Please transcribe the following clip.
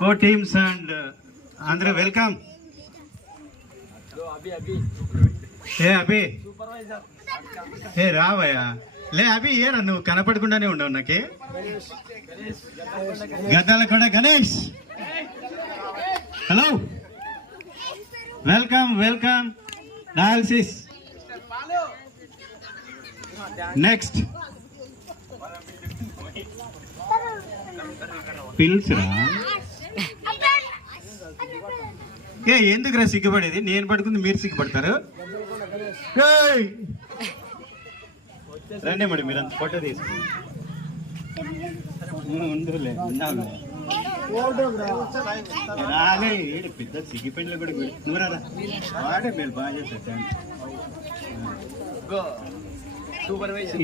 Co teams and అందరూ welcome. ఏ అభి, ఏ రావయ్యా. లే అభి, ఏరా నువ్వు కనపడకుండానే ఉండవు నాకే. Gaddalakonda Ganesh, hello, welcome welcome. Dialysis next. పిలుచురా. ఏ ఎందుకురా సిగ్గుపడేది? నేను పడుకుంది మీరు సిగ్గుపడతారు. రండి మేడం, మీరు అంత ఫోటో తీసుకుని ఉండులే. రాలే, పెద్ద సిగ్గిపెండ్లు కూడా నువ్వు రారా. వాడే మీరు బాగా చేస్తారు. సూపర్వైజర్